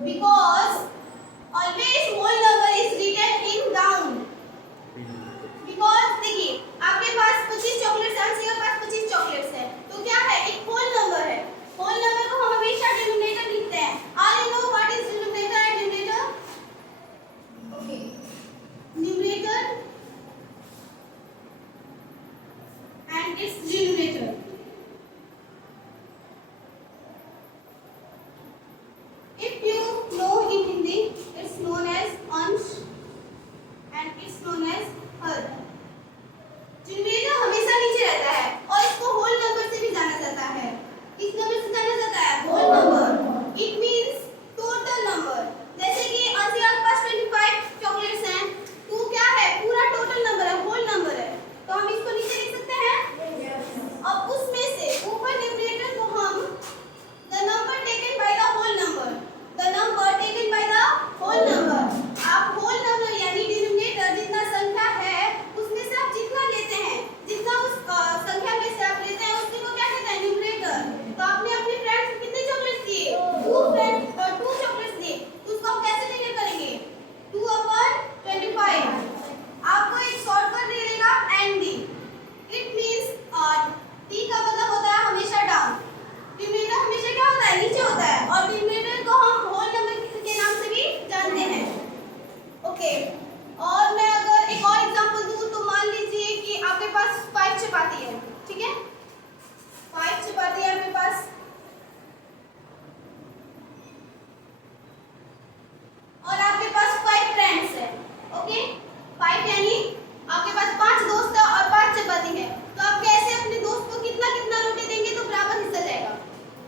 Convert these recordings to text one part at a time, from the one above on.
Because always whole number is written in round. Because देखिए आपके पास 25 चॉकलेट्स है, अंशी के पास 25 चॉकलेट्स है, तो क्या है एक होल नंबर है। होल नंबर को हम हमेशा डिनोमिनेटर लिखते हैं। All you know what is denominator and numerator? Okay. Numerator and its denominator. If you know in Hindi, it's known as अंश and it's known as her. Denominator हमेशा नीचे रहता है और इसको होल नंबर से भी जाना जाता है। किस नंबर से जाना जाता है? Whole number. It means total number. जैसे कि अंशी के पास 25 चॉकलेट्स हैं, तो क्या है पूरा टोटल नंबर है, होल नंबर है, तो हम इसको नीचे लिख सकते हैं। अब उसमें से ऊपर डिनोमिनेटर को हम the number taken by the whole number, the number taken by the whole number. आप होल नंबर यानी डिनोमिनेटर जितना संख्या है उसमें से आप जितना लेते हैं, जितना उस संख्या में से आप लेते हैं उसी को क्या कहते हैं? न्यूमरेटर। तो आपने अपने फ्रेंड्स को कितने चॉकलेट्स दिए? 2 चॉकलेट्स दिए, तो उसको हम कैसे डिवाइड करेंगे? 2/25। आपको एक शॉर्टकट दे देगा एनडी। इट मींस टी का मतलब होता है हमेशा डाउन, डिनोमिनेटर हमेशा क्या होता है? नीचे होता है, और डिनोमिनेटर को हम होल नंबर के नाम से भी जानते हैं। ओके, और मैं अगर एक और एग्जांपल दूं तो मान लीजिए कि आपके पास 5 चपाती है, ठीक है? 5 चपाती है आपके पास, और आपके पास 5 फ्रेंड्स है। ओके, 5 यानी आपके पास 5 दोस्त है और 5 चपाती है, तो आप कैसे अपने दोस्त को कितना कितना रोटी देंगे तो बराबर हिस्सा जाएगा?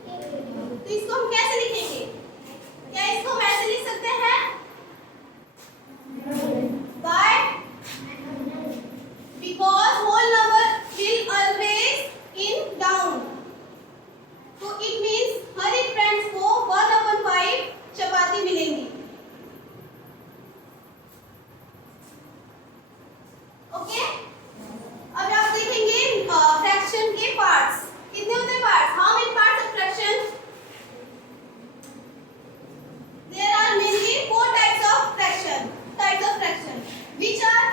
तो इसको हम कैसे लिखेंगे? क्या इसको हम ऐसे लिख सकते हैं? By, because whole number will always in down, तो it means हर एक फ्रेंड्स को 1/5 चपाती मिलेंगी। ओके, अब आप देखेंगे फ्रैक्शन के पार्ट्स कितने होते हैं? Parts, how many parts of fraction? There are mainly 4 types of fraction, which are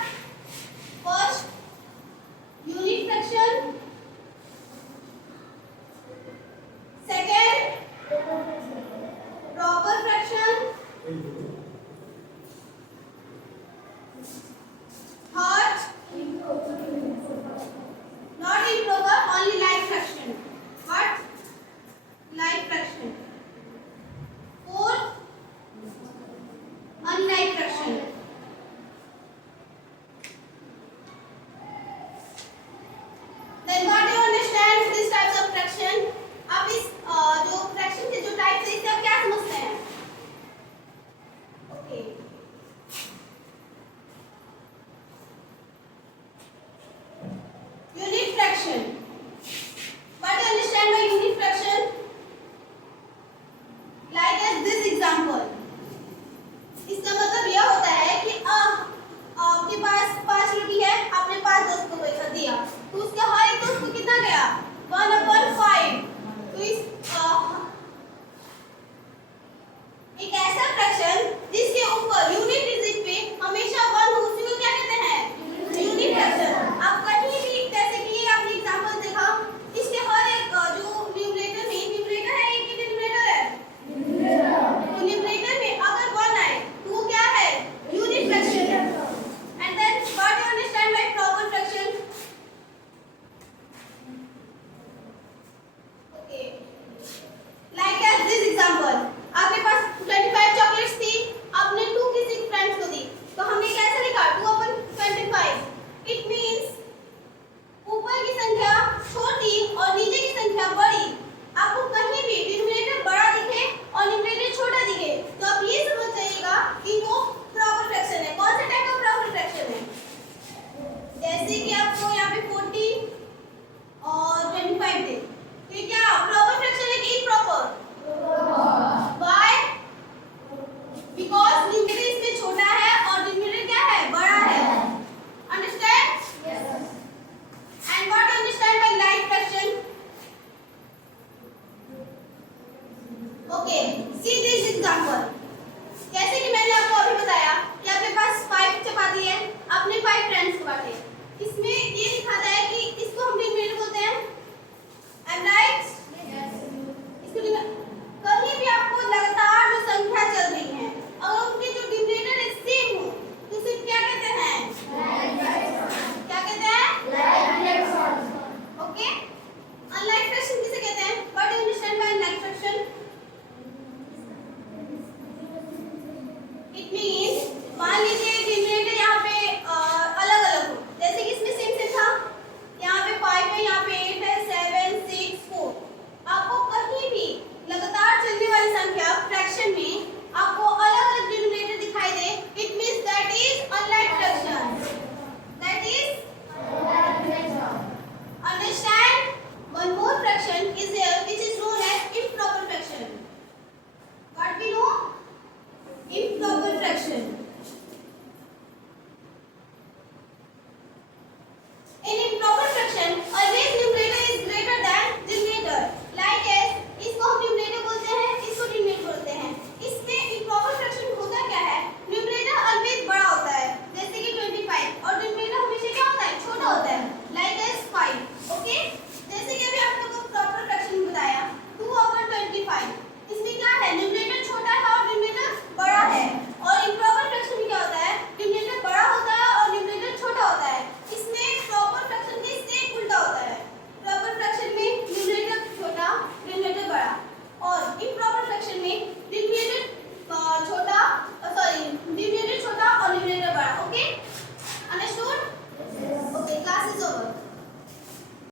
first unit fraction, second proper fraction, third not improper, only like fraction. What? Like fraction. Fourth unlike fraction. Then what do you understand these types of fraction? आप इस जो fraction के जो types है इससे आप क्या समझते हैं? Okay. Unit fraction. What do you understand by unit fraction? Like as this example. इसका मतलब यह होता है कि आपके पास 5 रोटी है, आपने 5 दोस्तों को एक दिया, तो उसके हर एक दोस्त को कितना गया? 1/5। तो इस एक ऐसा फ्रैक्शन जिसके ऊपर यूनिट डिजिट पे हमेशा 1 हो उसी को क्या कहते हैं? Unit fraction. आप कहीं भी जैसे कि ये आपने एग्जांपल देखा, इसके हर एक जो न्यूमरेटर है कि डिनोमिनेटर है? तो न्यूमरेटर में अगर 1 आए तो वो क्या है? यूनिट फ्रैक्शन है। And then what do you understand by proper fraction? Okay, like as this example, आपके पास 25 चॉकलेट्स थी, आपने 2 किसी फ्रेंड्स को दी, तो हमने कैसे लिखा? 2/25। इट मींस ऊपर की संख्या छोटी और नीचे की संख्या बड़ी। आपको कहीं भी डिनोमिनेटर बड़ा दिखे और न्यूमरेटर छोटा दिखे तो आप ये समझ जाइएगा कि वो प्रॉपर फ्रैक्शन है। कौन सा टाइप का प्रॉपर फ्रैक्शन है? जैसे कि आपको यहाँ पे 40 और 25 थे, तो ये क्या प्रॉपर फ्रैक्शन है कि इम्प्रॉपर? Why? Because न्यूमरेटर इसमें छोटा है और डिनोमिनेटर क्या है? बड़ा है। Understand? Yes. And what do you understand by like fraction? Okay, see this example. It mean